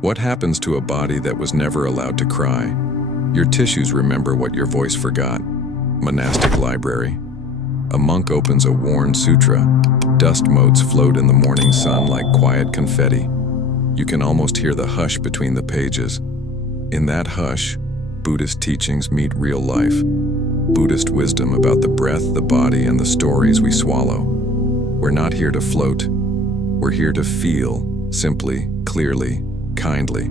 What happens to a body that was never allowed to cry? Your tissues remember what your voice forgot. Monastic library. A monk opens a worn sutra. Dust motes float in the morning sun like quiet confetti. You can almost hear the hush between the pages. In that hush, Buddhist teachings meet real life. Buddhist wisdom about the breath, the body, and the stories we swallow. We're not here to float. We're here to feel, simply, clearly, kindly.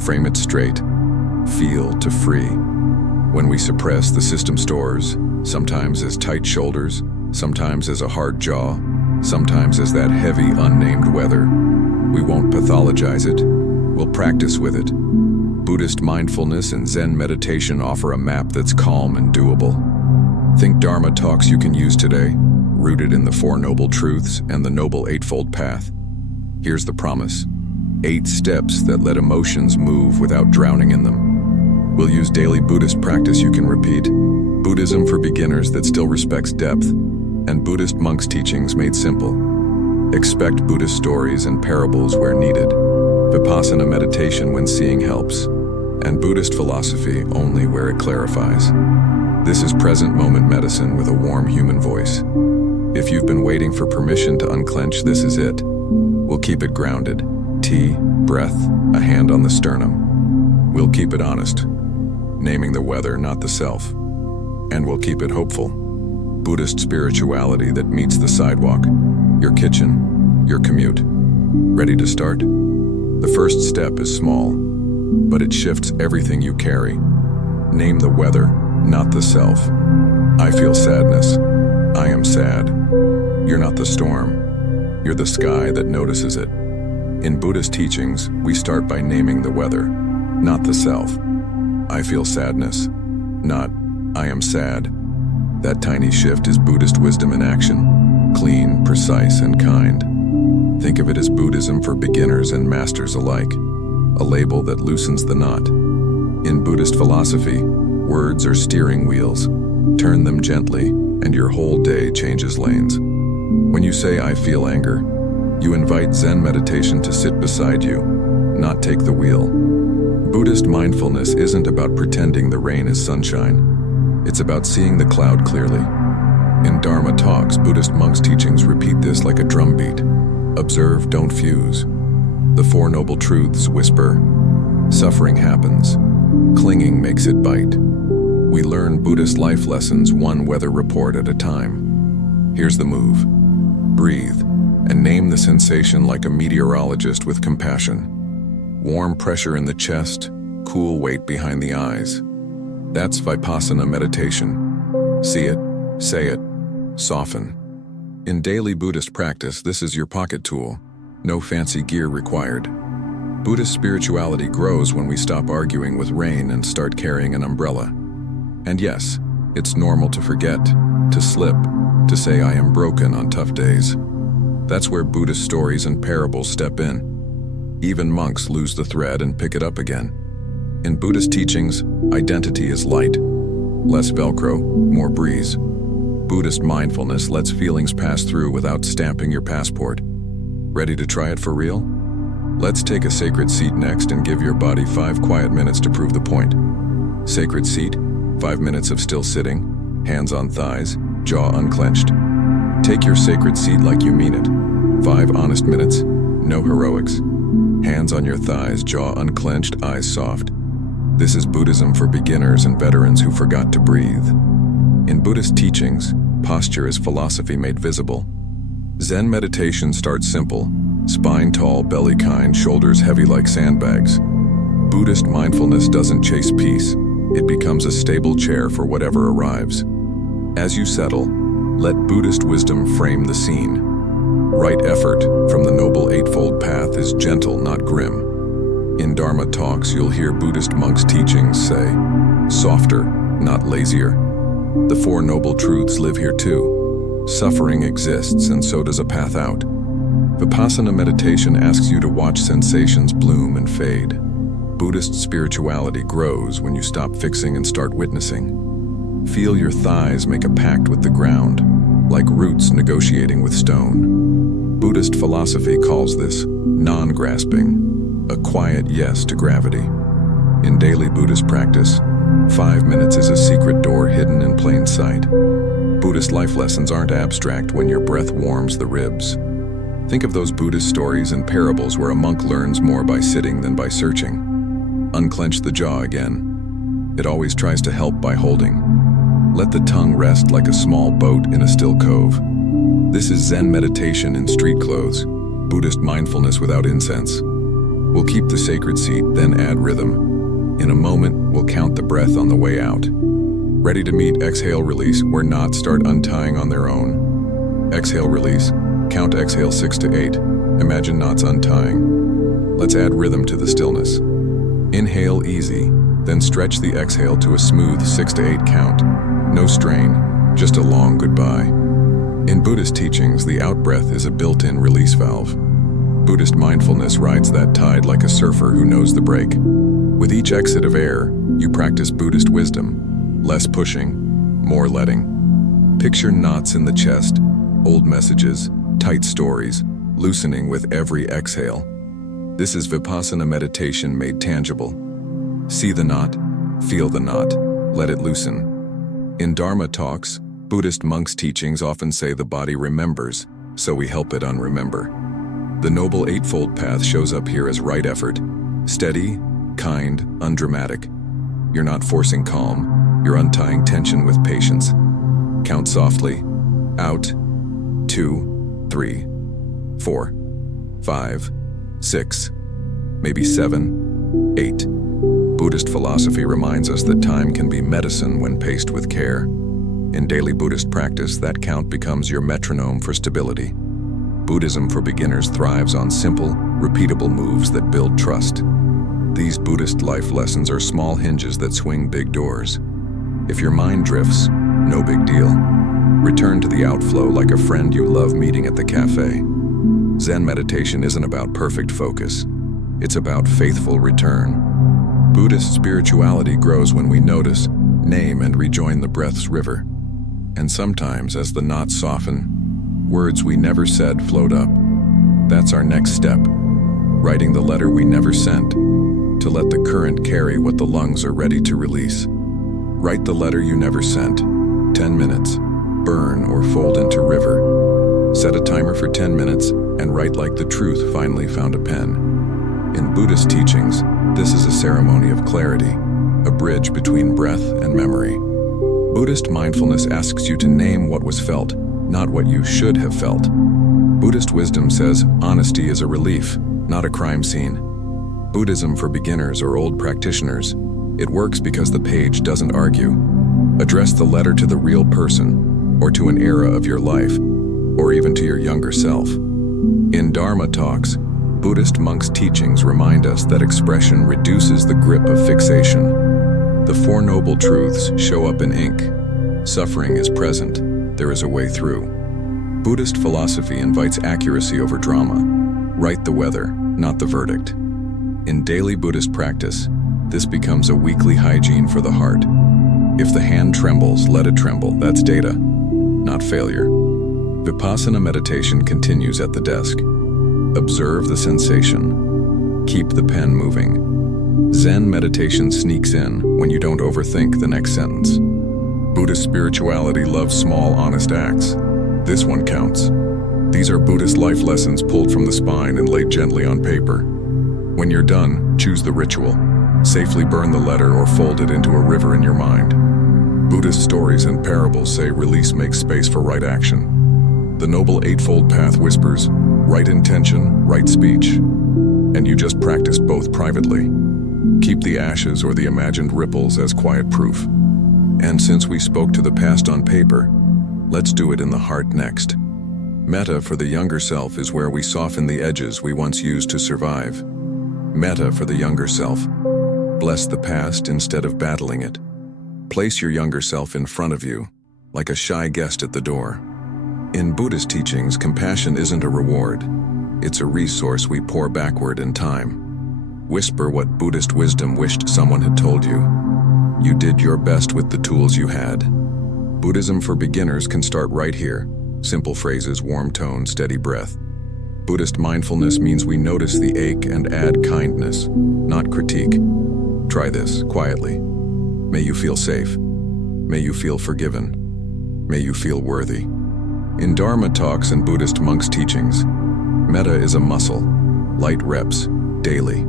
Frame it straight. Feel to free. When we suppress, the system stores, sometimes as tight shoulders, sometimes as a hard jaw, sometimes as that heavy, unnamed weather. We won't pathologize it. We'll practice with it. Buddhist mindfulness and Zen meditation offer a map that's calm and doable. Think Dharma talks you can use today, rooted in the Four Noble Truths and the Noble Eightfold Path. Here's the promise. 8 steps that let emotions move without drowning in them. We'll use daily Buddhist practice you can repeat, Buddhism for beginners that still respects depth, and Buddhist monks' teachings made simple. Expect Buddhist stories and parables where needed, Vipassana meditation when seeing helps, and Buddhist philosophy only where it clarifies. This is present moment medicine with a warm human voice. If you've been waiting for permission to unclench, this is it. We'll keep it grounded. Tea, breath, a hand on the sternum. We'll keep it honest, naming the weather, not the self. And we'll keep it hopeful. Buddhist spirituality that meets the sidewalk, your kitchen, your commute. Ready to start? The first step is small, but it shifts everything you carry. Name the weather, not the self. I feel sadness. I am sad. You're not the storm. You're the sky that notices it. In Buddhist teachings, we start by naming the weather, not the self. I feel sadness, not I am sad. That tiny shift is Buddhist wisdom in action, clean, precise, and kind. Think of it as Buddhism for beginners and masters alike, a label that loosens the knot. In Buddhist philosophy, words are steering wheels. Turn them gently, and your whole day changes lanes. When you say, I feel anger, you invite Zen meditation to sit beside you, not take the wheel. Buddhist mindfulness isn't about pretending the rain is sunshine. It's about seeing the cloud clearly. In Dharma talks, Buddhist monks' teachings repeat this like a drumbeat. Observe, don't fuse. The Four Noble Truths whisper, suffering happens. Clinging makes it bite. We learn Buddhist life lessons one weather report at a time. Here's the move. Breathe, and name the sensation like a meteorologist with compassion. Warm pressure in the chest, cool weight behind the eyes. That's Vipassana meditation. See it, say it, soften. In daily Buddhist practice, this is your pocket tool. No fancy gear required. Buddhist spirituality grows when we stop arguing with rain and start carrying an umbrella. And yes, it's normal to forget, to slip, to say I am broken on tough days. That's where Buddhist stories and parables step in. Even monks lose the thread and pick it up again. In Buddhist teachings, identity is light. Less Velcro, more breeze. Buddhist mindfulness lets feelings pass through without stamping your passport. Ready to try it for real? Let's take a sacred seat next and give your body 5 quiet minutes to prove the point. Sacred seat, 5 minutes of still sitting, hands on thighs, jaw unclenched. Take your sacred seat like you mean it. 5 honest minutes, no heroics. Hands on your thighs, jaw unclenched, eyes soft. This is Buddhism for beginners and veterans who forgot to breathe. In Buddhist teachings, posture is philosophy made visible. Zen meditation starts simple, spine tall, belly kind, shoulders heavy like sandbags. Buddhist mindfulness doesn't chase peace. It becomes a stable chair for whatever arrives. As you settle, let Buddhist wisdom frame the scene. Right effort from the Noble Eightfold Path is gentle, not grim. In Dharma talks, you'll hear Buddhist monks' teachings say, softer, not lazier. The Four Noble Truths live here too. Suffering exists, and so does a path out. Vipassana meditation asks you to watch sensations bloom and fade. Buddhist spirituality grows when you stop fixing and start witnessing. Feel your thighs make a pact with the ground, like roots negotiating with stone. Buddhist philosophy calls this non-grasping. a quiet yes to gravity. In daily Buddhist practice, 5 minutes is a secret door hidden in plain sight. Buddhist life lessons aren't abstract when your breath warms the ribs. Think of those Buddhist stories and parables where a monk learns more by sitting than by searching. Unclench the jaw again. It always tries to help by holding. Let the tongue rest like a small boat in a still cove. This is Zen meditation in street clothes, Buddhist mindfulness without incense. We'll keep the sacred seat, then add rhythm. In a moment, we'll count the breath on the way out. Ready to meet exhale, release, where knots start untying on their own. Exhale, release. Count exhale 6 to 8. Imagine knots untying. Let's add rhythm to the stillness. Inhale easy, then stretch the exhale to a smooth 6 to 8 count. No strain, just a long goodbye. In Buddhist teachings, the out-breath is a built-in release valve. Buddhist mindfulness rides that tide like a surfer who knows the break. With each exit of air, you practice Buddhist wisdom. Less pushing, more letting. Picture knots in the chest, old messages, tight stories, loosening with every exhale. This is Vipassana meditation made tangible. See the knot, feel the knot, let it loosen. In Dharma talks, Buddhist monks' teachings often say the body remembers, so we help it unremember. The Noble Eightfold Path shows up here as right effort, steady, kind, undramatic. You're not forcing calm. You're untying tension with patience. Count softly. Out. 2, 3, 4, 5, 6, maybe 7, 8. Buddhist philosophy reminds us that time can be medicine when paced with care. In daily Buddhist practice, that count becomes your metronome for stability. Buddhism for beginners thrives on simple, repeatable moves that build trust. These Buddhist life lessons are small hinges that swing big doors. If your mind drifts, no big deal. Return to the outflow like a friend you love meeting at the cafe. Zen meditation isn't about perfect focus. It's about faithful return. Buddhist spirituality grows when we notice, name, and rejoin the breath's river. And sometimes, as the knots soften, words we never said float up. That's our next step. Writing the letter we never sent, to let the current carry what the lungs are ready to release. Write the letter you never sent. 10 minutes. Burn or fold into river. Set a timer for 10 minutes and write like the truth finally found a pen. In Buddhist teachings, this is a ceremony of clarity, a bridge between breath and memory. Buddhist mindfulness asks you to name what was felt, not what you should have felt. Buddhist wisdom says honesty is a relief, not a crime scene. Buddhism for beginners or old practitioners, it works because the page doesn't argue. Address the letter to the real person, or to an era of your life, or even to your younger self. In Dharma talks, Buddhist monks' teachings remind us that expression reduces the grip of fixation. The Four Noble Truths show up in ink. Suffering is present. There is a way through. Buddhist philosophy invites accuracy over drama. Write the weather, not the verdict. In daily Buddhist practice, this becomes a weekly hygiene for the heart. If the hand trembles, let it tremble. That's data, not failure. Vipassana meditation continues at the desk. Observe the sensation. Keep the pen moving. Zen meditation sneaks in when you don't overthink the next sentence. Buddhist spirituality loves small, honest acts. This one counts. These are Buddhist life lessons pulled from the spine and laid gently on paper. When you're done, choose the ritual. Safely burn the letter or fold it into a river in your mind. Buddhist stories and parables say release makes space for right action. The Noble Eightfold Path whispers, right intention, right speech. And you just practiced both privately. Keep the ashes or the imagined ripples as quiet proof. And since we spoke to the past on paper, let's do it in the heart next. Metta for the younger self is where we soften the edges we once used to survive. Metta for the younger self. Bless the past instead of battling it. Place your younger self in front of you, like a shy guest at the door. In Buddhist teachings, compassion isn't a reward. It's a resource we pour backward in time. Whisper what Buddhist wisdom wished someone had told you. You did your best with the tools you had. Buddhism for beginners can start right here. Simple phrases, warm tone, steady breath. Buddhist mindfulness means we notice the ache and add kindness, not critique. Try this quietly. May you feel safe. May you feel forgiven. May you feel worthy. In Dharma talks and Buddhist monks' teachings, metta is a muscle, light reps, daily.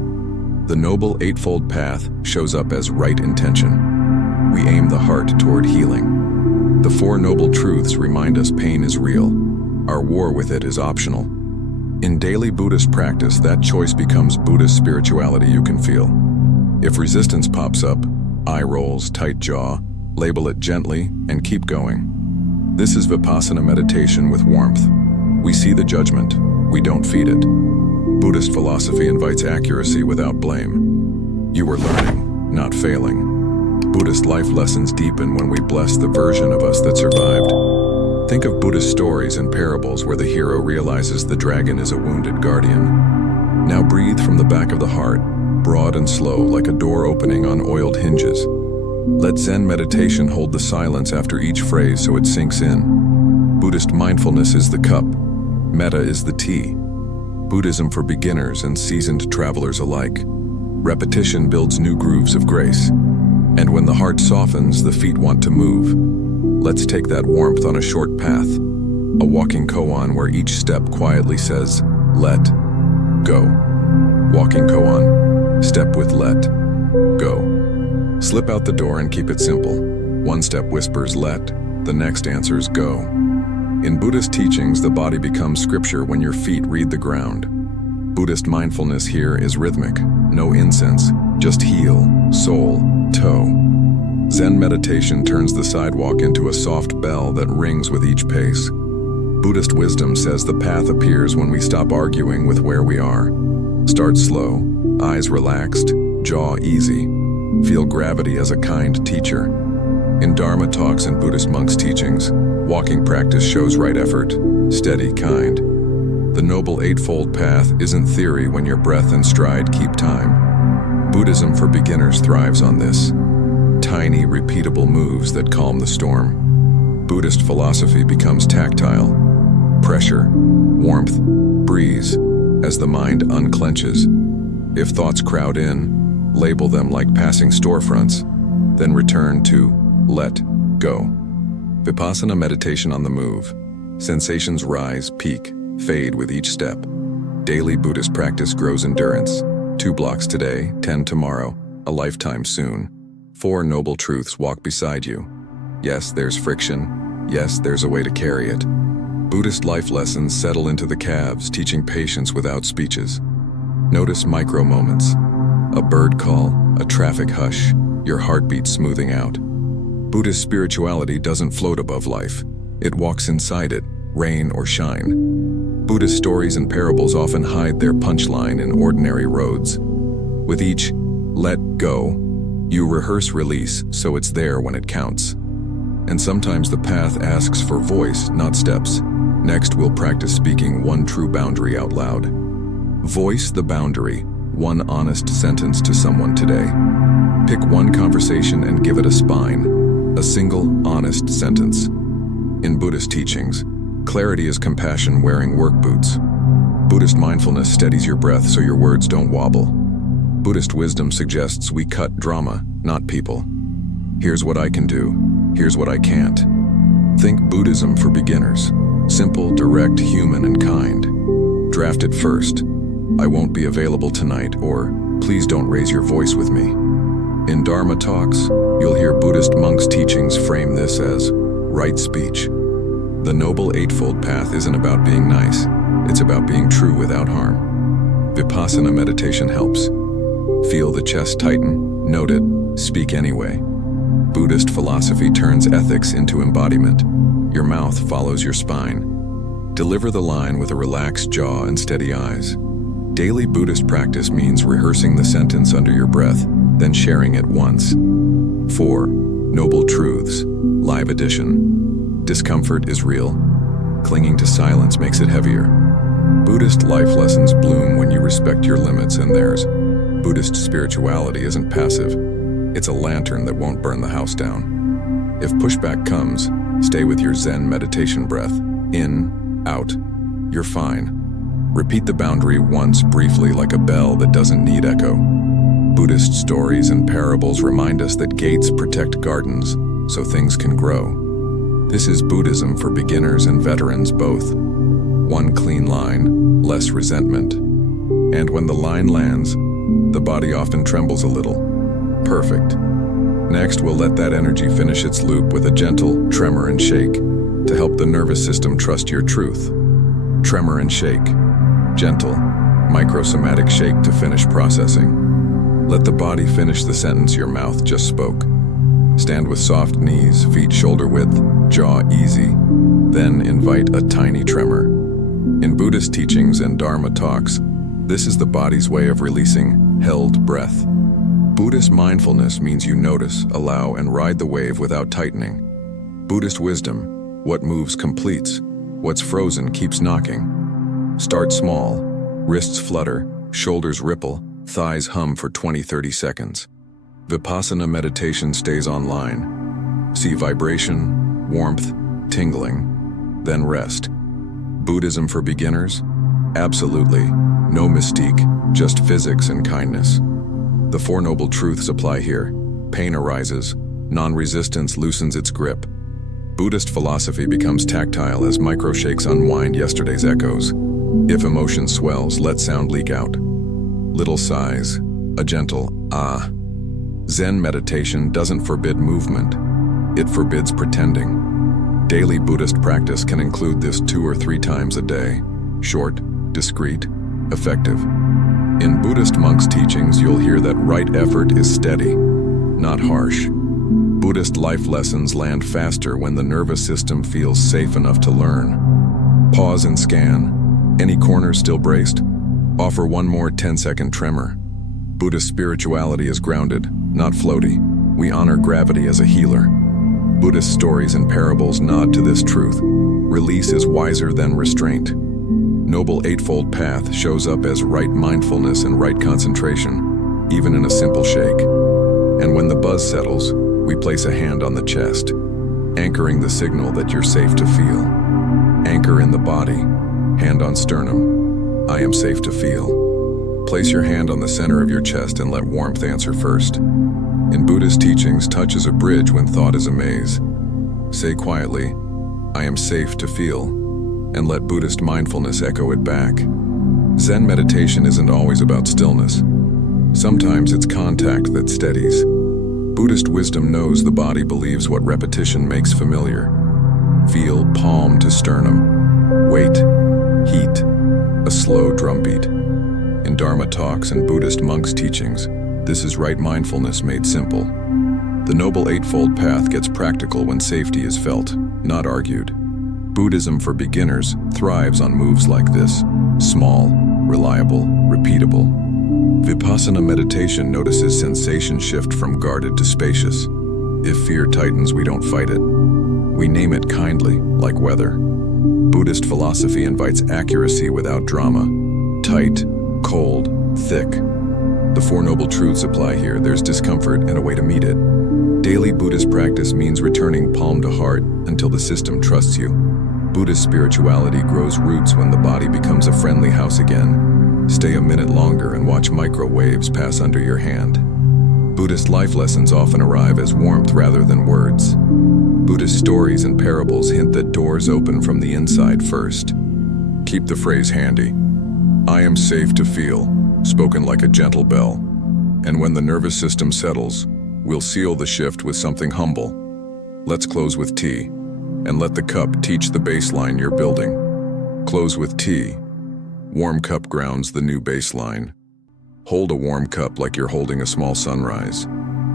The Noble Eightfold Path shows up as right intention. We aim the heart toward healing. The Four Noble Truths remind us pain is real. Our war with it is optional. In daily Buddhist practice, that choice becomes Buddhist spirituality you can feel. If resistance pops up, eye rolls, tight jaw, label it gently and keep going. This is Vipassana meditation with warmth. We see the judgment, we don't feed it. Buddhist philosophy invites accuracy without blame. You are learning, not failing. Buddhist life lessons deepen when we bless the version of us that survived. Think of Buddhist stories and parables where the hero realizes the dragon is a wounded guardian. Now breathe from the back of the heart, broad and slow like a door opening on oiled hinges. Let Zen meditation hold the silence after each phrase so it sinks in. Buddhist mindfulness is the cup. Metta is the tea. Buddhism for beginners and seasoned travelers alike. Repetition builds new grooves of grace. And when the heart softens, the feet want to move. Let's take that warmth on a short path. A walking koan where each step quietly says, let go. Walking koan. Step with let go. Slip out the door and keep it simple. One step whispers let, the next answers go. In Buddhist teachings, the body becomes scripture when your feet read the ground. Buddhist mindfulness here is rhythmic, no incense, just heel, soul, toe. Zen meditation turns the sidewalk into a soft bell that rings with each pace. Buddhist wisdom says the path appears when we stop arguing with where we are. Start slow, eyes relaxed, jaw easy. Feel gravity as a kind teacher. In Dharma talks and Buddhist monks' teachings, walking practice shows right effort, steady, kind. The Noble Eightfold Path isn't theory when your breath and stride keep time. Buddhism for beginners thrives on this. Tiny, repeatable moves that calm the storm. Buddhist philosophy becomes tactile. Pressure, warmth, breeze, as the mind unclenches. If thoughts crowd in, label them like passing storefronts, then return to let go. Vipassana meditation on the move. Sensations rise, peak, fade with each step. Daily Buddhist practice grows endurance. 2 blocks today, 10 tomorrow, a lifetime soon. 4 noble truths walk beside you. Yes, there's friction. Yes, there's a way to carry it. Buddhist life lessons settle into the calves, teaching patience without speeches. Notice micro moments. A bird call, a traffic hush, your heartbeat smoothing out. Buddhist spirituality doesn't float above life. It walks inside it, rain or shine. Buddhist stories and parables often hide their punchline in ordinary roads. With each let go, you rehearse release so it's there when it counts. And sometimes the path asks for voice, not steps. Next, we'll practice speaking one true boundary out loud. Voice the boundary, one honest sentence to someone today. Pick one conversation and give it a spine, a single, honest sentence. In Buddhist teachings, clarity is compassion wearing work boots. Buddhist mindfulness steadies your breath so your words don't wobble. Buddhist wisdom suggests we cut drama, not people. Here's what I can do. Here's what I can't. Think Buddhism for beginners. Simple, direct, human, and kind. Draft it first. I won't be available tonight, or please don't raise your voice with me. In Dharma talks, you'll hear Buddhist monks' teachings frame this as right speech. The Noble Eightfold Path isn't about being nice. It's about being true without harm. Vipassana meditation helps. Feel the chest tighten, note it, speak anyway. Buddhist philosophy turns ethics into embodiment. Your mouth follows your spine. Deliver the line with a relaxed jaw and steady eyes. Daily Buddhist practice means rehearsing the sentence under your breath, then sharing it once. 4 Noble Truths, live edition. Discomfort is real. Clinging to silence makes it heavier. Buddhist life lessons bloom when you respect your limits and theirs. Buddhist spirituality isn't passive. It's a lantern that won't burn the house down. If pushback comes, stay with your Zen meditation breath. In, out, you're fine. Repeat the boundary once briefly like a bell that doesn't need echo. Buddhist stories and parables remind us that gates protect gardens so things can grow. This is Buddhism for beginners and veterans both. One clean line, less resentment. And when the line lands, the body often trembles a little. Perfect. Next, we'll let that energy finish its loop with a gentle tremor and shake to help the nervous system trust your truth. Tremor and shake. Gentle, microsomatic shake to finish processing. Let the body finish the sentence your mouth just spoke. Stand with soft knees, feet shoulder width, jaw easy. Then invite a tiny tremor. In Buddhist teachings and Dharma talks, this is the body's way of releasing held breath. Buddhist mindfulness means you notice, allow, and ride the wave without tightening. Buddhist wisdom, what moves completes, what's frozen keeps knocking. Start small, wrists flutter, shoulders ripple, thighs hum for 20-30 seconds. Vipassana meditation stays online. See vibration, warmth, tingling, then rest. Buddhism for beginners? Absolutely. No mystique, just physics and kindness. The Four Noble Truths apply here. Pain arises, non-resistance loosens its grip. Buddhist philosophy becomes tactile as microshakes unwind yesterday's echoes. If emotion swells, let sound leak out. Little sighs, a gentle ah. Zen meditation doesn't forbid movement. It forbids pretending. Daily Buddhist practice can include this 2 or 3 times a day. Short, discreet, effective. In Buddhist monks' teachings, you'll hear that right effort is steady, not harsh. Buddhist life lessons land faster when the nervous system feels safe enough to learn. Pause and scan. Any corners still braced? Offer one more 10-second tremor. Buddhist spirituality is grounded, not floaty. We honor gravity as a healer. Buddhist stories and parables nod to this truth. Release is wiser than restraint. Noble Eightfold Path shows up as right mindfulness and right concentration, even in a simple shake. And when the buzz settles, we place a hand on the chest, anchoring the signal that you're safe to feel. Anchor in the body, hand on sternum. I am safe to feel. Place your hand on the center of your chest and let warmth answer first. In Buddhist teachings, touch is a bridge when thought is a maze. Say quietly, I am safe to feel, and let Buddhist mindfulness echo it back. Zen meditation isn't always about stillness. Sometimes it's contact that steadies. Buddhist wisdom knows the body believes what repetition makes familiar. Feel palm to sternum. Weight, heat, a slow drumbeat. In Dharma talks and Buddhist monks' teachings, this is right mindfulness made simple. The Noble Eightfold Path gets practical when safety is felt, not argued. Buddhism for beginners thrives on moves like this: small, reliable, repeatable. Vipassana meditation notices sensation shift from guarded to spacious. If fear tightens, we don't fight it. We name it kindly, like weather. Buddhist philosophy invites accuracy without drama. Tight, cold, thick. The Four Noble Truths apply here. There's discomfort and a way to meet it. Daily Buddhist practice means returning palm to heart until the system trusts you. Buddhist spirituality grows roots when the body becomes a friendly house again. Stay a minute longer and watch microwaves pass under your hand. Buddhist life lessons often arrive as warmth rather than words. Buddhist stories and parables hint that doors open from the inside first. Keep the phrase handy. I am safe to feel, spoken like a gentle bell. And when the nervous system settles, we'll seal the shift with something humble. Let's close with tea, and let the cup teach the baseline you're building. Close with tea. Warm cup grounds the new baseline. Hold a warm cup like you're holding a small sunrise.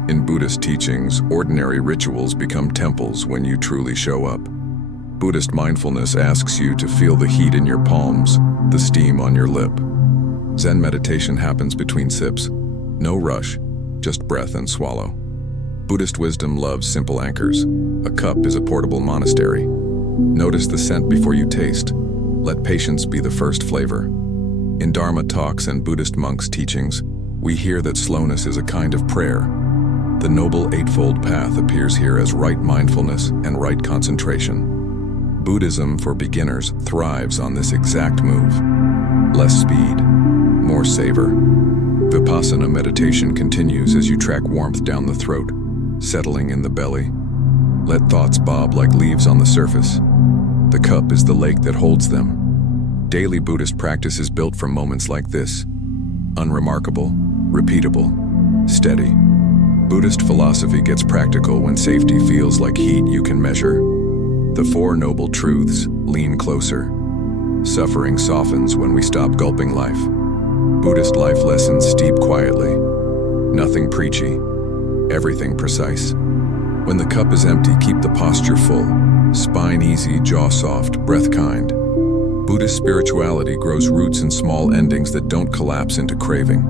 In Buddhist teachings, ordinary rituals become temples when you truly show up. Buddhist mindfulness asks you to feel the heat in your palms, the steam on your lip. Zen meditation happens between sips. No rush, just breath and swallow. Buddhist wisdom loves simple anchors. A cup is a portable monastery. Notice the scent before you taste. Let patience be the first flavor. In Dharma talks and Buddhist monks' teachings, we hear that slowness is a kind of prayer. The Noble Eightfold Path appears here as right mindfulness and right concentration. Buddhism for beginners thrives on this exact move. Less speed, more savor. Vipassana meditation continues as you track warmth down the throat, settling in the belly. Let thoughts bob like leaves on the surface. The cup is the lake that holds them. Daily Buddhist practice is built from moments like this. Unremarkable, repeatable, steady. Buddhist philosophy gets practical when safety feels like heat you can measure. The Four Noble Truths lean closer. Suffering softens when we stop gulping life. Buddhist life lessons steep quietly. Nothing preachy, everything precise. When the cup is empty, keep the posture full. Spine easy, jaw soft, breath kind. Buddhist spirituality grows roots in small endings that don't collapse into craving.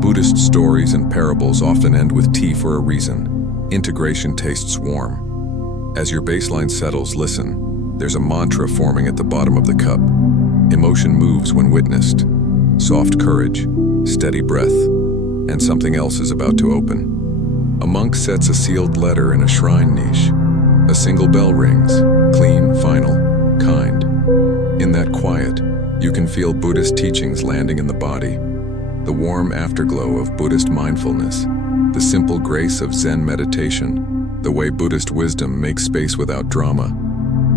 Buddhist stories and parables often end with tea for a reason. Integration tastes warm. As your baseline settles, listen. There's a mantra forming at the bottom of the cup. Emotion moves when witnessed. Soft courage, steady breath, and something else is about to open. A monk sets a sealed letter in a shrine niche. A single bell rings, clean, final, kind. In that quiet, you can feel Buddhist teachings landing in the body. The warm afterglow of Buddhist mindfulness, the simple grace of Zen meditation, the way Buddhist wisdom makes space without drama.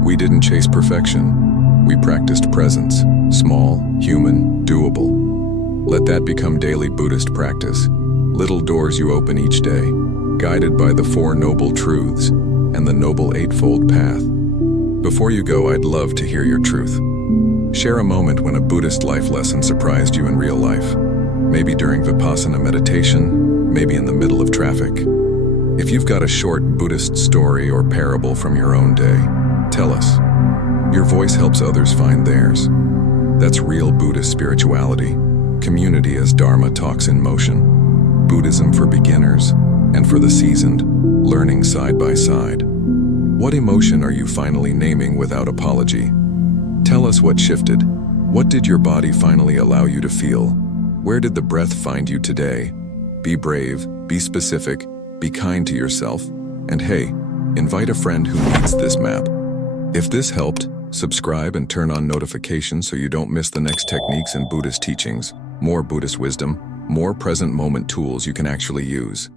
We didn't chase perfection. We practiced presence, small, human, doable. Let that become daily Buddhist practice. Little doors you open each day, guided by the Four Noble Truths and the Noble Eightfold Path. Before you go, I'd love to hear your truth. Share a moment when a Buddhist life lesson surprised you in real life. Maybe during Vipassana meditation, maybe in the middle of traffic. If you've got a short Buddhist story or parable from your own day, tell us. Your voice helps others find theirs. That's real Buddhist spirituality. Community as Dharma talks in motion. Buddhism for beginners and for the seasoned, learning side by side. What emotion are you finally naming without apology? Tell us what shifted. What did your body finally allow you to feel? Where did the breath find you today? Be brave, be specific, be kind to yourself, and hey, invite a friend who needs this map. If this helped, subscribe and turn on notifications so you don't miss the next techniques and Buddhist teachings, more Buddhist wisdom, more present moment tools you can actually use.